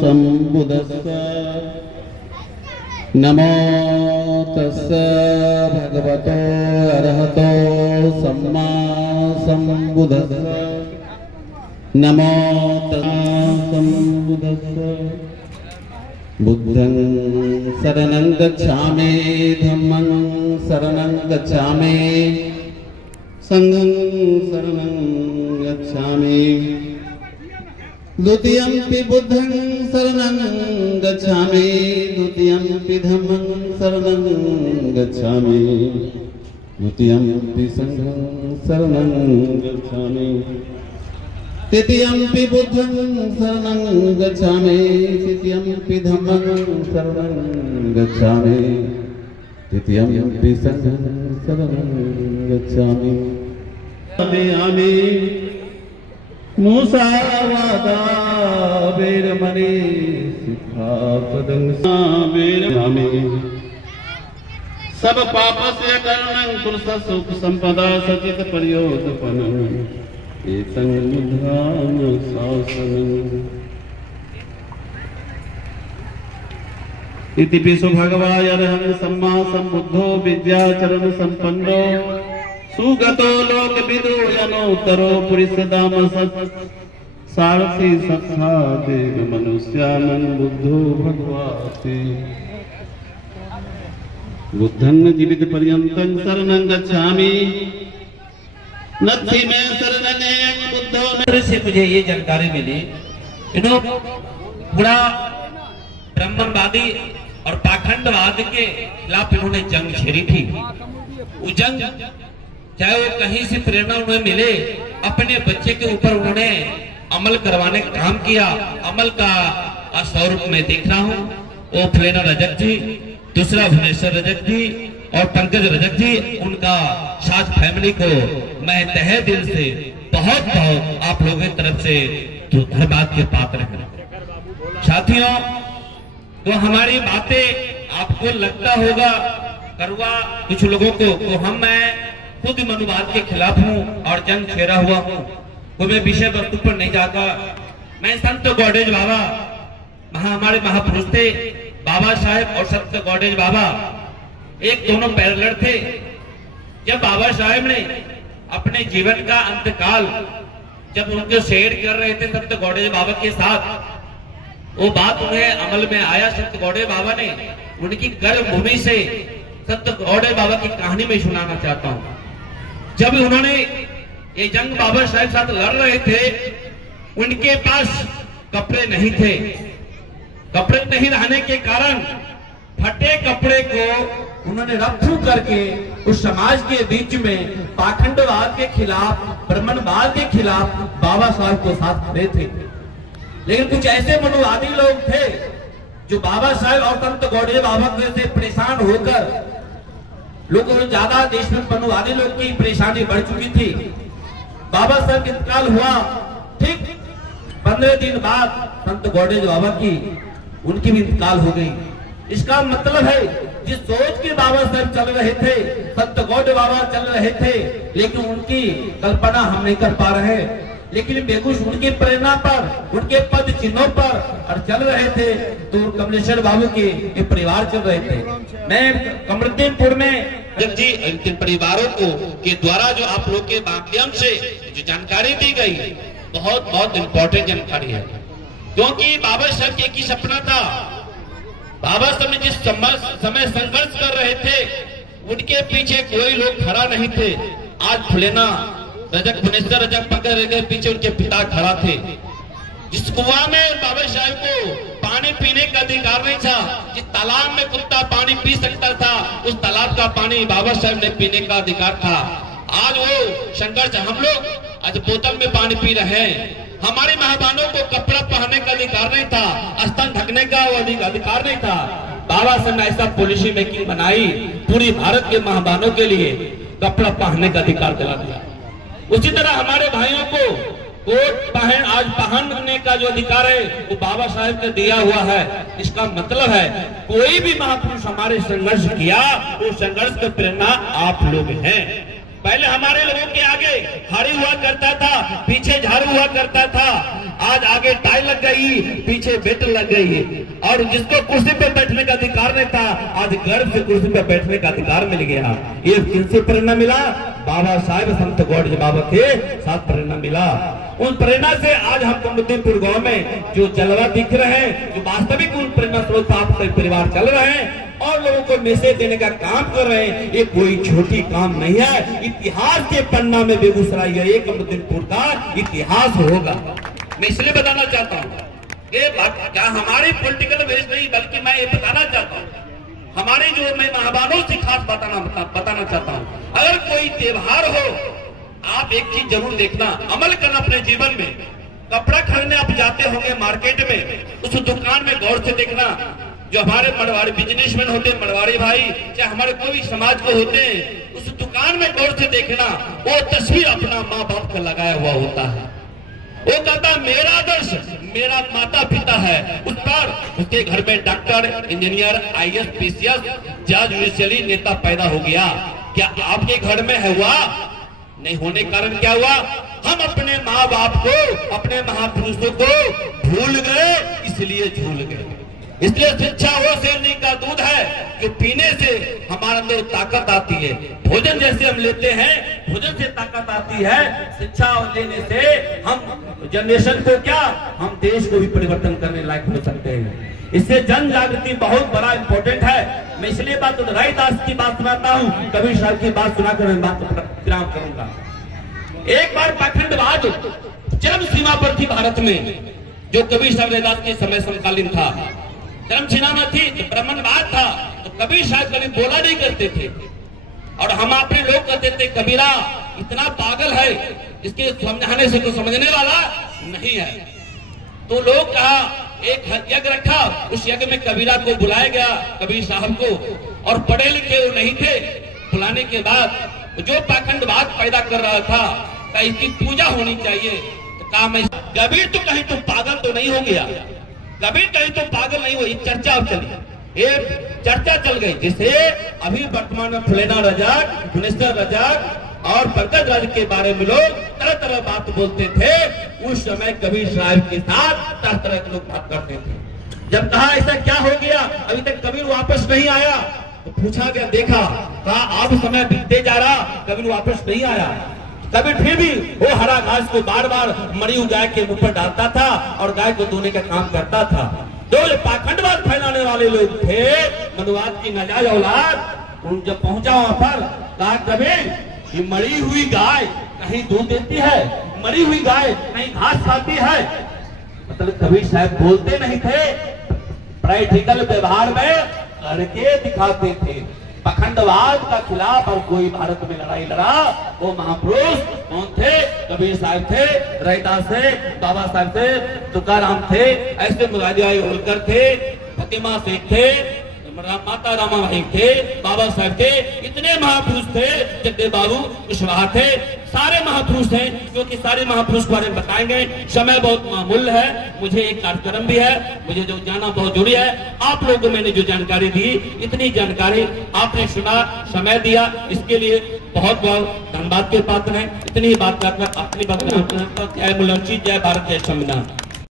सम्बुद्धस्स नमो तस्स भगवतो अरहतो सम्मा सम्बुद्धस्स नमो तस्स सम्बुद्धस्स बुद्धं शरणं गच्छामि धम्मं शरणं गच्छामि संघं शरणं गच्छामि द्वितीयंपि बुद्धं शरणं गच्छामि द्वितीयंपि धम्मं शरणं गच्छामि द्वितीयंपि संघं शरणं गच्छामि तृतीयंपि बुद्धं शरणं गच्छामि तृतीयंपि धम्मं शरणं गच्छामि तृतीयंपि संघं शरणं गच्छामि आमि मुसावादा वेरमणि सिक्खापदं वेरमामि सब पापस्य करणं पुरुष सुख संपदा सचित प्रयोजनम् एतं बुद्धान शासनम् इति पिसु भगवाय अरहं सम्मा सम्बुद्धो विद्याचरण संपन्नो सुगतो लोकविदो यनोत्तरो पुरुषदाम सारथी सत्था देव मनुष्यानं बुद्धो भगवाति बुद्धं जीवित पर्यन्तं शरणं गच्छामि नथी में शरणं बुद्धो से मुझे ये जानकारी मिली पूरा ब्राह्मणवादी और पाखंडवाद के खिलाफ इन्होंने जंग छेड़ी थी। वो जंग चाहे वो कहीं से प्रेरणा उन्हें मिले, अपने बच्चे के ऊपर उन्होंने अमल करवाने का काम किया। अमल का स्वरूप में देख रहा हूँ। वो फुलेना रजक जी, दूसरा भुवनेश्वर रजक जी और पंकज रजक जी, उनका साथ फैमिली को मैं तहे दिल से बहुत बहुत आप लोगों की तरफ से धन्यवाद के पात्र हैं। साथियों, तो हमारी बातें आपको लगता होगा करुआ कुछ लोगों को, तो मैं खुद मनुवाद के खिलाफ हूँ और जंग छेड़ा हुआ हूँ। तो मैं विषय वस्तु पर नहीं जाता। मैं संत गौडेज बाबा हमारे महापुरुष थे, बाबा साहेब और संत गौडेज बाबा एक दोनों पैरेलल थे। जब बाबा साहेब ने अपने जीवन का अंतकाल जब उनको शेयर कर रहे थे संत गौडेज बाबा के साथ, वो बात उन्हें अमल में आया। संत गौडेज बाबा ने उनकी गर्भभूमि से संत गौडेज बाबा की कहानी में सुनाना चाहता हूँ। जब उन्होंने ये जंग बाबा साहेब साथ लड़ रहे थे, उनके पास कपड़े नहीं थे। कपड़े नहीं रहने के कारण फटे कपड़े को उन्होंने रफ्फू करके उस समाज के बीच में पाखंडवाद के खिलाफ, ब्राह्मणवाद के खिलाफ बाबा साहब को साथ खड़े थे। लेकिन कुछ ऐसे मनुवादी लोग थे जो बाबा साहब और संत गौडेज बाबा से परेशान होकर, लोगों ने ज्यादा देश में मनुवादी लोग की परेशानी बढ़ चुकी थी। बाबा साहब का इंतकाल हुआ, ठीक 15 दिन बाद संत गौडेज बाबा की उनकी भी इंतकाल हो गई। इसका मतलब है जिस सोच के बाबा साहब चल रहे थे, संत गौडेज बाबा चल रहे थे, लेकिन उनकी कल्पना हम नहीं कर पा रहे। लेकिन बेगुस उनकी प्रेरणा पर, उनके पद चिन्हों पर और चल रहे थे, तो कमलेश्वर बाबू के परिवार चल रहे थे। मैं कमरदीनपुर में जी इन परिवारों को के द्वारा जो आप लोग के माध्यम से जो जानकारी दी गई, बहुत बहुत इंपॉर्टेंट जानकारी है। क्योंकि बाबा साहब एक ही सपना था। बाबा साहब ने जिस समय संघर्ष कर रहे थे, उनके पीछे कोई लोग खड़ा नहीं थे। आज फुलेना रजक, भुवनेश्वर रजक, पंकज के पीछे उनके पिता खड़ा थे। जिस कुआं में बाबा साहब को पानी पीने का अधिकार नहीं था, जिस तालाब में कुत्ता पानी पी सकता था, उस तालाब का पानी बाबा साहब ने पीने का अधिकार था। आज वो संघर्ष हम लोग आज बोतल में पानी पी रहे हैं। हमारे महाबानों को कपड़ा पहनने का अधिकार नहीं था, स्तन ढकने का वो अधिकार नहीं था। बाबा साहब ने ऐसा पॉलिसी मेकिंग बनाई, पूरी भारत के महाबानों के लिए कपड़ा पहनने का अधिकार दिला दिया। उसी तरह हमारे भाइयों को कोट आज पहनने का जो अधिकार है वो बाबा साहब ने दिया हुआ है। इसका मतलब है कोई भी महापुरुष हमारे संघर्ष किया, वो संघर्ष का प्रेरणा आप लोग हैं। पहले हमारे लोगों के आगे हाड़ी हुआ करता था, पीछे झाड़ू हुआ करता था, आज आगे टाई लग गई, पीछे बेट लग गई, और जिसको कुर्सी पे बैठने का अधिकार नहीं था, आज गर्व से कुर्सी पे बैठने का अधिकार मिल गया। ये किनसे प्रेरणा मिला? बाबा साहेब संत गौड़ बाबा के साथ प्रेरणा मिला। उन प्रेरणा से आज हम कमरुद्दीनपुर गांव में जो जलवा दिख रहे हैं, जो वास्तविक उन प्रेरणा स्रोत आपके परिवार चल रहे हैं और लोगों को मैसेज देने का काम कर रहे हैं, ये कोई छोटी काम नहीं है। इतिहास के पन्ना में बेगूसराय ये कमरुद्दीनपुर का इतिहास होगा। मैं इसलिए बताना चाहता हूँ, ये क्या हमारी पॉलिटिकल बेस नहीं, बल्कि मैं ये बताना चाहता हूँ हमारे जो मैं महाबानों से खास बताना चाहता हूँ। अगर कोई त्योहार हो, आप एक चीज जरूर देखना, अमल करना अपने जीवन में। कपड़ा खरीदने आप जाते होंगे मार्केट में, उस दुकान में गौर से देखना। जो हमारे मरवाड़ी बिजनेसमैन होते हैं, मरवाड़ी भाई, चाहे हमारे कोई भी समाज को होते हैं, उस दुकान में गौर से देखना, वो तस्वीर अपना माँ बाप का लगाया हुआ होता है। वो कहता मेरा आदर्श मेरा माता पिता है, उस पर उसके घर में डॉक्टर, इंजीनियर, IAS, PCS, जज, जुडिशियरी नेता पैदा हो गया। क्या आपके घर में है? हुआ नहीं। होने के कारण क्या हुआ? हम अपने माँ बाप को, अपने महापुरुषों को भूल गए, इसलिए झूल गए। इसलिए शिक्षा वो शेरनी का दूध है जो पीने से हमारे अंदर ताकत आती है। भोजन जैसे हम लेते हैं, भोजन से ताकत आती है। शिक्षा लेने से हम जनरेशन को क्या, हम देश को भी परिवर्तन करने लायक हो सकते हैं। इससे जन जागृति बहुत बड़ा इंपॉर्टेंट है। मैं इसलिए बात रैदास की बात सुनाता हूँ, कबीर साहब की बात सुनाकर मैं बात विराम करूंगा। एक बार पाखंडवाद चरम सीमा पर थी भारत में, जो कबीर साहब रैदास के समय समकालीन था। चरम सीमा में थी तो ब्राह्मणवाद था, तो कबीर साहब कभी बोला नहीं करते थे, और हम अपने लोग कहते थे कबीरा इतना पागल है, इसके समझाने से तो समझने वाला नहीं है। तो लोग कहा, एक यज्ञ रखा, उस यज्ञ में कबीरा को बुलाया गया, कबीर साहब को, और पढ़े लिखे वो नहीं थे। बुलाने के बाद जो पाखंडवाद पैदा कर रहा था, इसकी पूजा होनी चाहिए, तो कहा मैं कबीर तो कहीं तुम पागल तो नहीं हो गया, कबीर कहीं तो पागल नहीं हुई। चर्चा अब चली, एक चर्चा चल गई, जिसे अभी वर्तमान में फुलेना रजक, गुनेश्वर रजक और पंकज राज के बारे में लोग तरह तरह बात बोलते थे। उस समय कबीर साहब के साथ तरह तरह के लोग बात करते थे। जब कहा ऐसा क्या हो गया, अभी तक कबीर वापस नहीं आया, तो पूछा गया, देखा, कहा अब समय बीतते जा रहा, कबीर वापस नहीं आया। कबीर फिर भी वो हरा घास को बार बार मरी हुई गाय के मुंह पर डालता था और गाय को धोने का काम करता था। जो पाखंडवाद फैलाने वाले लोग थे, मनुवाद की नाजायज औलाद, उन जब पहुंचा वहां पर, कहा कबीर ये मरी हुई गाय कहीं दूध देती है, मरी हुई गाय कहीं घास खाती है। मतलब कबीर साहब बोलते नहीं थे, प्रैक्टिकल व्यवहार में करके दिखाते थे। पाखंडवाद का खिलाफ और कोई भारत में लड़ाई लड़ा, वो महापुरुष कौन थे? कबीर साहब थे, रैदास थे, बाबा साहब थे, तुकाराम थे, ऐसे मुरारी होलकर थे, फतिमा शेख थे, माता रामाबाई थे, बाबा साहब थे, इतने महापुरुष थे, जगदेव बाबू कुशवाहा थे, सारे महापुरुष हैं, क्योंकि सारे महापुरुष के बारे में बताएंगे। समय बहुत मामूल है, मुझे एक कार्यक्रम भी है, मुझे जो जाना बहुत जरूरी है। आप लोगों को मैंने जो जानकारी दी, इतनी जानकारी आपने सुना, समय दिया, इसके लिए बहुत बहुत धन्यवाद के पात्र हैं। इतनी बात कर अपनी बात जय मुलांची, जय भारत, जय संविधान।